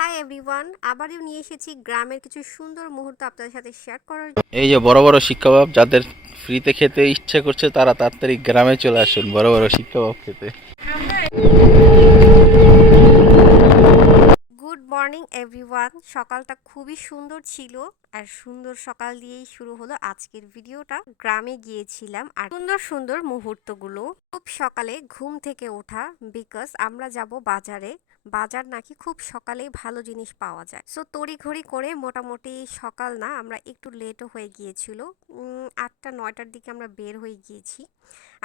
Hi everyone, আবারও নিয়ে এসেছি গ্রামের কিছু সুন্দর মুহূর্ত আপনাদের সাথে শেয়ার করার। এই যে বড় বড় শিক্ষাবাব যাদের ফ্রিতে খেতে ইচ্ছে করছে তারা তাড়াতাড়ি গ্রামে চলে আসুন বড় বড় শিক্ষাবাব খেতে। গুড মর্নিং এভরিওয়ান, সকালটা খুবই সুন্দর ছিল। আর সুন্দর সকাল দিয়েই শুরু হলো আজকের ভিডিওটা। গ্রামে গিয়েছিলাম আর সুন্দর সুন্দর মুহূর্তগুলো। খুব সকালে ঘুম থেকে ওঠা, বিকজ আমরা যাব বাজারে। বাজার নাকি খুব সকালেই ভালো জিনিস পাওয়া যায়, সো তড়িঘড়ি করে মোটামুটি সকাল না, আমরা একটু লেটও হয়ে গিয়েছিল। 8টা 9টার দিকে আমরা বের হয়ে গিয়েছি।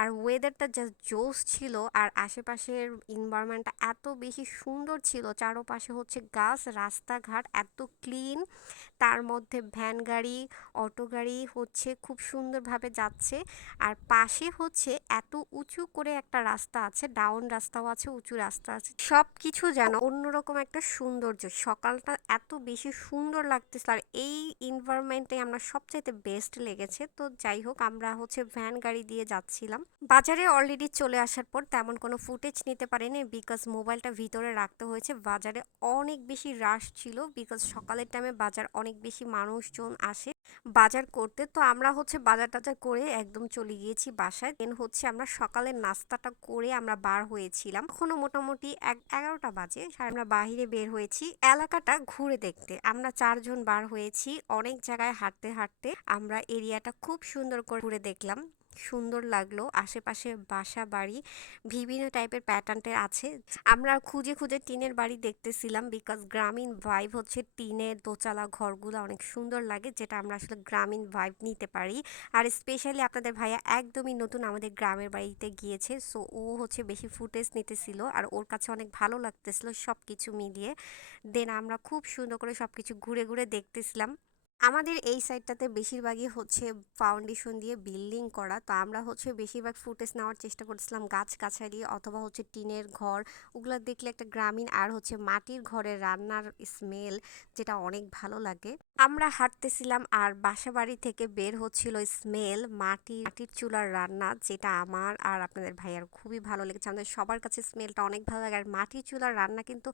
আর ওয়েদারটা জাস্ট জোস ছিল, আর আশেপাশের এনভায়রনমেন্টটা এত বেশি সুন্দর ছিল। চারপাশে হচ্ছে গাছ, রাস্তাঘাট এত ক্লিন, তার মধ্যে ভ্যান গাড়ি, অটো গাড়ি হচ্ছে খুব সুন্দরভাবে যাচ্ছে। আর পাশে হচ্ছে এত উঁচু করে একটা রাস্তা আছে, ডাউন রাস্তাও আছে, উঁচু রাস্তা আছে, সব কিছু যেন অন্যরকম একটা সৌন্দর্য। সকালটা এত বেশি সুন্দর লাগতেছিল, আর এই এনভায়রনমেন্টে আমরা সবচাইতে বেস্ট লেগেছে। তো যাই হোক, আমরা হচ্ছে ভ্যান গাড়ি দিয়ে যাচ্ছিলাম বাজারে। অলরেডি চলে আসার পর তেমন কোনো ফুটেজ নিতে পারিনি, বিকজ মোবাইলটা ভিতরে রাখতে হয়েছে। বাজারে অনেক বেশি রাশ ছিল, বিকজ সকালের টাইমে বাজার অনেক বেশি মানুষজন আসে বাজার করতে। তো আমরা হচ্ছে বাজার টাজার করে একদম চলে গিয়েছি বাসায়। দেন হচ্ছে আমরা সকালের নাস্তাটা করে আমরা বার হয়েছিলাম। এখনো মোটামুটি 11টা বাজে, আর আমরা বাহিরে বের হয়েছি এলাকাটা ঘুরে দেখতে। আমরা 4জন বার হয়েছি। অনেক জায়গায় হাঁটতে হাঁটতে আমরা এরিয়াটা খুব সুন্দর করে ঘুরে দেখলাম। সুন্দর লাগলো, আশেপাশে বাসা বাড়ি বিভিন্ন টাইপের প্যাটার্নের আছে। আমরা খুঁজে খুঁজে টিনের বাড়ি দেখতেছিলাম, বিকজ গ্রামীণ ভাইব হচ্ছে টিনের দোতলা ঘরগুলো অনেক সুন্দর লাগে, যেটা আমরা আসলে গ্রামীণ ভাইব নিতে পারি। আর স্পেশালি আপনাদের ভাইয়া একদমই নতুন আমাদের গ্রামের বাড়িতে গিয়েছে, সো ও হচ্ছে বেশি ফুটেজ নিতেছিল, আর ওর কাছে অনেক ভালো লাগতেছিল সব কিছু মিলিয়ে। দেন আমরা খুব সুন্দর করে সব কিছু ঘুরে ঘুরে দেখতেছিলাম। আমাদের এই সাইডটাতে বেশিরভাগই হচ্ছে ফাউন্ডেশন দিয়ে বিল্ডিং করা, তো আমরা হচ্ছে বেশিরভাগ ফুটেজ নেওয়ার চেষ্টা করছিলাম গাছগাছালি অথবা হচ্ছে টিনের ঘর। ওগুলো দেখলে একটা গ্রামীণ, আর হচ্ছে মাটির ঘরের রান্নার স্মেল, যেটা অনেক ভালো লাগে। আমরা হাঁটতেছিলাম আর বাসা বাড়ি থেকে বের হচ্ছিল স্মেল মাটির চুলার রান্না, যেটা আমার আর আপনাদের ভাইয়ার খুবই ভালো লেগেছে। আমাদের সবার কাছে স্মেলটা অনেক ভালো লাগে, আর মাটির চুলার রান্না কিন্তু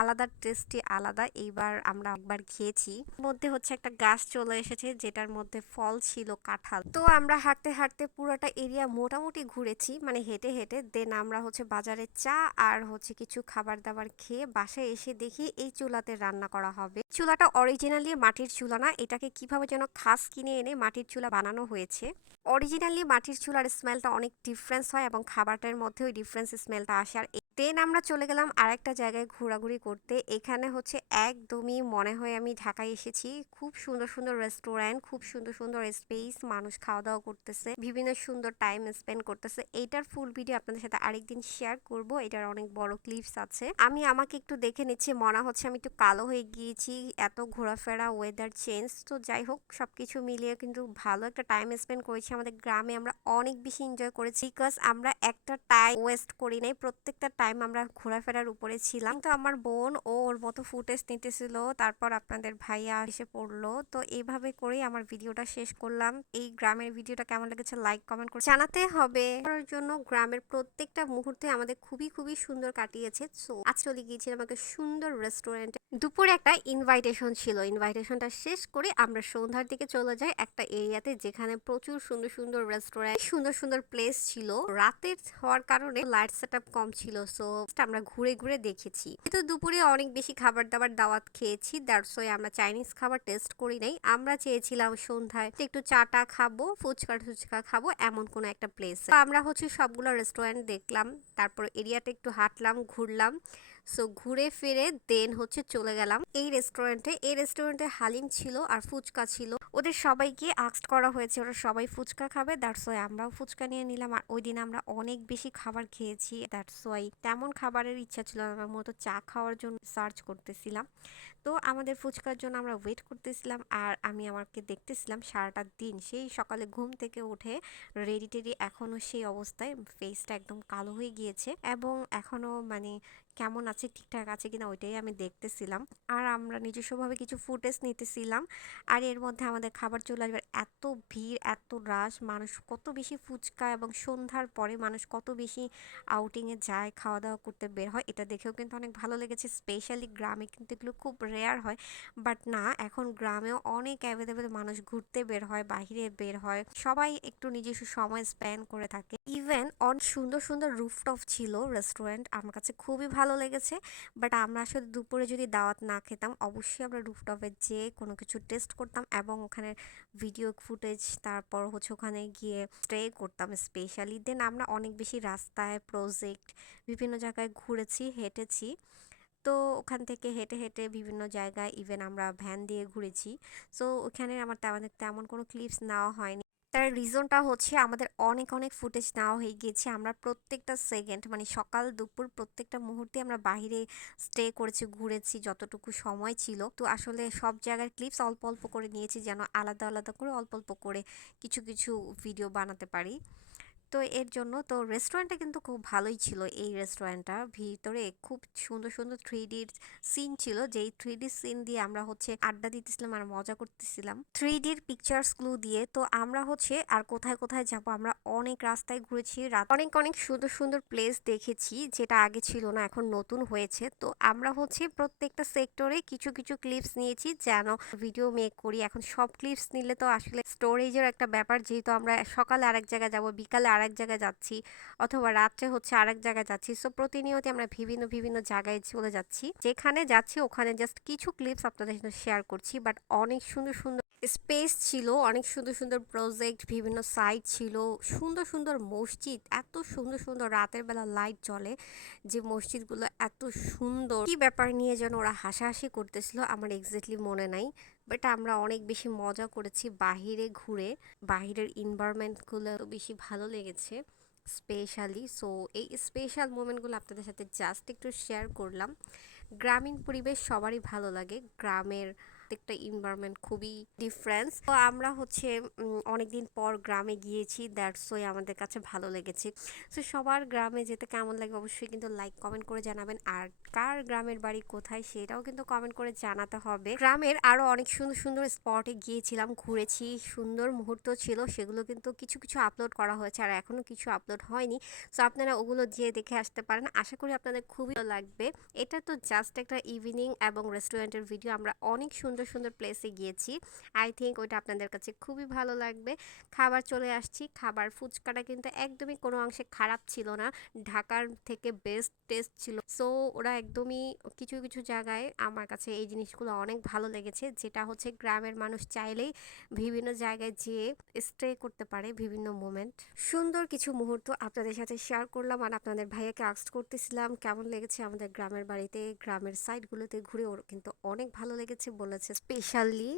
আলাদা টেস্টি, আলাদা। এইবার আমরা একবার খেয়েছি, মধ্যে হচ্ছে একটা গাছ চলে এসেছে যেটার মধ্যে ফল ছিল কাঁঠাল। তো আমরা হাঁটতে হাঁটতে পুরোটা এরিয়া মোটামুটি ঘুরেছি, মানে হেঁটে হেঁটে। দেন আমরা হচ্ছে বাজারে চা আর হচ্ছে কিছু খাবার দাবার খেয়ে বাসায় এসে দেখি এই চুলাতে রান্না করা হবে। চুলাটা অরিজিনালি মাটির চুলা না, এটাকে কিভাবে যেন খাস কিনে এনে মাটির চুলা বানানো হয়েছে। অরিজিনালি মাটির চুলার স্মেলটা অনেক ডিফারেন্স হয়, এবং খাবারটার মধ্যে ওই ডিফারেন্স স্মেলটা আসে। আর দেন আমরা চলে গেলাম আরেকটা জায়গায় ঘোরাঘুরি করতে। এখানে হচ্ছে একদমই মনে হয় আমি ঢাকায় এসেছি। খুব সুন্দর সুন্দর রেস্টুরেন্ট, খুব সুন্দর সুন্দর স্পেস, মানুষ খাওয়া দাওয়া করতেছে, বিভিন্ন সুন্দর টাইম স্পেন্ড করতেছে। এইটার ফুল ভিডিও আপনাদের সাথে আরেকদিন শেয়ার করব, এটার অনেক বড় ক্লিপস আছে। আমি আমাকে একটু দেখে নিচ্ছি, মনে হচ্ছে আমি একটু কালো হয়ে গিয়েছি, এত ঘোরাফেরা, ওয়েদার চেঞ্জ। তো যাই হোক, সবকিছু মিলিয়ে কিন্তু ভালো একটা টাইম স্পেন্ড করেছি আমাদের গ্রামে। আমরা অনেক বেশি এনজয় করেছি, বিকজ আমরা একটা টাইম ওয়েস্ট করি নাই, প্রত্যেকটা টাইম আমরা ঘোরাফেরার উপরে ছিলাম। তো আমার বোন ওর মতো ফুটেজ নিতেছিল, তারপর আপনাদের ভাইয়া এসে পড়লো। তো এইভাবে করেই আমার ভিডিওটা শেষ করলাম। এই গ্রামের ভিডিওটা কেমন লেগেছে লাইক কমেন্ট করে জানাতে হবে। করার জন্য গ্রামের প্রত্যেকটা মুহূর্তে আমাদের খুবই খুবই সুন্দর কাটিয়েছে। সো আজ চলে গিয়েছিলাম একটা সুন্দর রেস্টুরেন্টে। দুপুরে একটা ইনভাইটেশন ছিল, ইনভাইটেশনটা শেষ করে আমরা সন্ধ্যার দিকে চলে যাই একটা এরিয়াতে, যেখানে প্রচুর সুন্দর সুন্দর রেস্টুরেন্ট, সুন্দর সুন্দর প্লেস ছিল। রাতের হওয়ার কারণে লাইট সেটআপ কম ছিল, সো আমরা ঘুরে ঘুরে দেখেছি। কিন্তু দুপুরে অনেক বেশি খাবার দাবার দাওয়াত খেয়েছি, দ্যাটস ওয়াই আমরা চাইনিজ খাবার টেস্ট করি নাই। আমরা চেয়েছিলাম সন্ধ্যায় একটু চাটা খাবো, ফুচকা টুচকা খাবো, এমন কোনো একটা প্লেস। আমরা হচ্ছে সবগুলো রেস্টুরেন্ট দেখলাম, তারপর এরিয়াতে একটু হাঁটলাম, ঘুরলাম। সো ঘুরে ফিরে দেন হচ্ছে চলে গেলাম এই রেস্টুরেন্টে। এই রেস্টুরেন্টে হালিম ছিল আর ফুচকা ছিল। ওদের সবাইকে আস্ক করা হয়েছে, ওরা সবাই ফুচকা খাবে, দ্যাটস ওয়াই আমরাও ফুচকা নিয়ে নিলাম। আর ওই দিন আমরা অনেক বেশি খাবার খেয়েছি, দ্যাটস ওয়াই তেমন খাবারের ইচ্ছা ছিল না, আমার মতো চা খাওয়ার জন্য সার্চ করতেছিলাম। তো আমাদের ফুচকার জন্য আমরা ওয়েট করতেছিলাম, আর আমি আমাকে দেখতেছিলাম সারাটা দিন, সেই সকালে ঘুম থেকে উঠে রেডি টেডি, এখনো সেই অবস্থায়, ফেসটা একদম কালো হয়ে গিয়েছে, এবং এখনো মানে কেমন আছে, ঠিকঠাক আছে কিনা ওইটাই আমি দেখতেছিলাম। আর আমরা নিজস্বভাবে কিছু ফুটেজ নিতেছিলাম। আর এর মধ্যে আমাদের খাবার চলে আসবে। এত ভিড়, এত রাশ, মানুষ কত বেশি ফুচকা, এবং সন্ধ্যার পরে মানুষ কত বেশি আউটিংয়ে যায়, খাওয়া দাওয়া করতে বের হয়, এটা দেখেও কিন্তু অনেক ভালো লেগেছে। স্পেশালি গ্রামে কিন্তু এগুলো খুব রেয়ার হয়, বাট না, এখন গ্রামেও অনেক অ্যাভেলেবেল মানুষ ঘুরতে বের হয়, বাইরে বের হয়, সবাই একটু নিজস্ব সময় স্পেন্ড করে থাকে। ইভেন অনেক সুন্দর সুন্দর রুফটপ ছিল রেস্টুরেন্ট, আমার কাছে খুবই ভালো লেগেছে। বাট আমরা আসলে দুপুরে যদি দাওয়াত না খেতাম, অবশ্যই আমরা রুফটপে যেয়ে কোনো কিছু টেস্ট করতাম এবং ওখানে ভিডিও ফুটেজ, তারপর হচ্ছে ওখানে গিয়ে স্টে করতাম স্পেশালি। দেন আমরা অনেক বেশি রাস্তায়, প্রজেক্ট, বিভিন্ন জায়গায় ঘুরেছি, হেঁটেছি। তো ওখান থেকে হেঁটে হেঁটে বিভিন্ন জায়গায়, ইভেন আমরা ভ্যান দিয়ে ঘুরেছি। সো ওখানে আমার তেমন তেমন কোনো ক্লিপস নেওয়া হয়নি। তার রিজনটা হচ্ছে আমাদের অনেক অনেক ফুটেজ নেওয়া হয়ে গিয়েছে। আমরা প্রত্যেকটা সেকেন্ড, মানে সকাল দুপুর প্রত্যেকটা মুহূর্তে আমরা বাইরে স্টে করেছি, ঘুরেছি যতটুকু সময় ছিল। তো আসলে সব জায়গার ক্লিপস অল্প অল্প করে নিয়েছি, যেন আলাদা আলাদা করে অল্প অল্প করে কিছু কিছু ভিডিও বানাতে পারি। তো এর জন্য তো রেস্টুরেন্টটা কিন্তু খুব ভালোই ছিল। এই রেস্টুরেন্টটার ভিতরে খুব সুন্দর সুন্দর 3D সিন ছিল, যেই 3D সিন দিয়ে আমরা হচ্ছে আড্ডা দিতেছিলাম আর মজা করতেছিলাম 3D পিকচার্স গুলো দিয়ে। তো আমরা হচ্ছে আর কোথায় কোথায় যাব, আমরা অনেক রাস্তায় ঘুরেছি, রাত অনেক অনেক সুন্দর সুন্দর প্লেস দেখেছি, যেটা আগে ছিল না, এখন নতুন হয়েছে। তো আমরা হচ্ছে প্রত্যেকটা সেক্টরে কিছু কিছু ক্লিপস নিয়েছি, যেন ভিডিও মেক করি। এখন সব ক্লিপস নিলে তো আসলে স্টোরেজের একটা ব্যাপার, যেহেতু আমরা সকালে আরেক জায়গায় যাব, বিকালে আরেক জায়গায় যাচ্ছি, অথবা রাত্রে হচ্ছে আরেক জায়গায় যাচ্ছি। সো প্রতিনিয়ত আমরা বিভিন্ন বিভিন্ন জায়গায় চলে যাচ্ছি, যেখানে যাচ্ছি ওখানে জাস্ট কিছু ক্লিপস আপনাদের সাথে শেয়ার করছি। বাট অনেক সুন্দর সুন্দর স্পেস ছিল, অনেক সুন্দর সুন্দর প্রজেক্ট, বিভিন্ন সাইট ছিল, সুন্দর সুন্দর মসজিদ, এত সুন্দর সুন্দর রাতের বেলা লাইট জ্বলে যে মসজিদগুলো এত সুন্দর। কি ব্যাপার নিয়ে যেন ওরা হাসাহাসি করতেছিল, আমার এক্স্যাক্টলি মনে নাই। বাট আমরা অনেক বেশি মজা করেছি বাহিরে ঘুরে, বাহিরের এনভায়রনমেন্টগুলো বেশি ভালো লেগেছে স্পেশালি। সো এই স্পেশাল মোমেন্টগুলো আপনাদের সাথে জাস্ট একটু শেয়ার করলাম। গ্রামীণ পরিবেশ সবারই ভালো লাগে, গ্রামের প্রত্যেকটা এনভায়রনমেন্ট খুবই ডিফারেন্স। তো আমরা হচ্ছে অনেকদিন পর গ্রামে গিয়েছি, দ্যাটস ওয়াই আমাদের কাছে ভালো লেগেছে। তো সবার গ্রামে যেতে কেমন লাগে অবশ্যই কিন্তু লাইক কমেন্ট করে জানাবেন, আর কার গ্রামের বাড়ি কোথায় সেটাও কিন্তু কমেন্ট করে জানাতে হবে। গ্রামের আরো অনেক সুন্দর সুন্দর স্পটে গিয়েছিলাম, ঘুরেছি, সুন্দর মুহূর্ত ছিল, সেগুলো কিন্তু কিছু কিছু আপলোড করা হয়েছে আর এখনো কিছু আপলোড হয়নি। সো আপনারা ওগুলো যেয়ে দেখে আসতে পারেন, আশা করি আপনাদের খুবই ভালো লাগবে। এটা তো জাস্ট একটা ইভিনিং এবং রেস্টুরেন্টের ভিডিও, আমরা অনেক সুন্দর সুন্দর প্লেসে গিয়েছি। আই থিঙ্ক ওইটা আপনাদের কাছে খুবই ভালো লাগবে। খাবার চলে আসছি, খাবার ফুচকাটা কিন্তু একদমই কোনো অংশে খারাপ ছিল না, ঢাকার থেকে বেস্ট টেস্ট ছিল। সো ওরা একদমই কিছু কিছু জায়গায় আমার কাছে এই জিনিসগুলো অনেক ভালো লেগেছে, যেটা হচ্ছে গ্রামের মানুষ চাইলেই বিভিন্ন জায়গায় যেয়ে স্টে করতে পারে বিভিন্ন মোমেন্ট। সুন্দর কিছু মুহূর্ত আপনাদের সাথে শেয়ার করলাম, আর আপনাদের ভাইয়াকে আস্ক করতেছিলাম কেমন লেগেছে আমাদের গ্রামের বাড়িতে, গ্রামের সাইডগুলোতে ঘুরে। ওর কিন্তু অনেক ভালো লেগেছে বলেছে স্পেশালি।